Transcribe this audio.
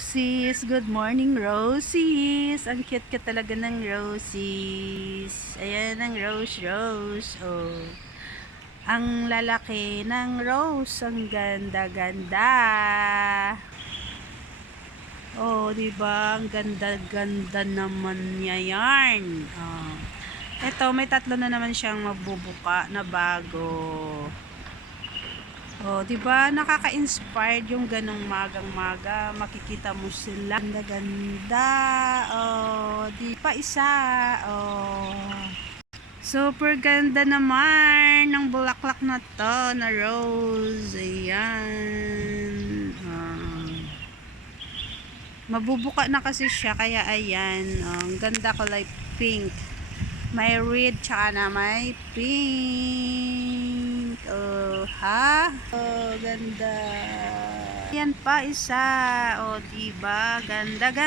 Roses, good morning Roses. Ang cute talaga ng Roses. Ayan ang Rose. Oh. Ang lalaki ng Rose, ang ganda-ganda. Oh, 'di ba? Ang ganda-ganda naman niya 'yan. Oh. Ito, may tatlo na naman siyang magbubuka na bago. Oh, 'di ba? Nakaka-inspired yung ganong magang-maga. Makikita mo sila. Ganda-ganda. Oh, 'di pa isa. Oh. Super ganda naman ng bulaklak na 'to na rose. Ayan. Mabubuka na kasi siya kaya ayan. Ang ganda kulay pink. May red tsaka na may pink. Oh, ha? Oh, ganda. Yan pa isa. Oh, diba? Ganda.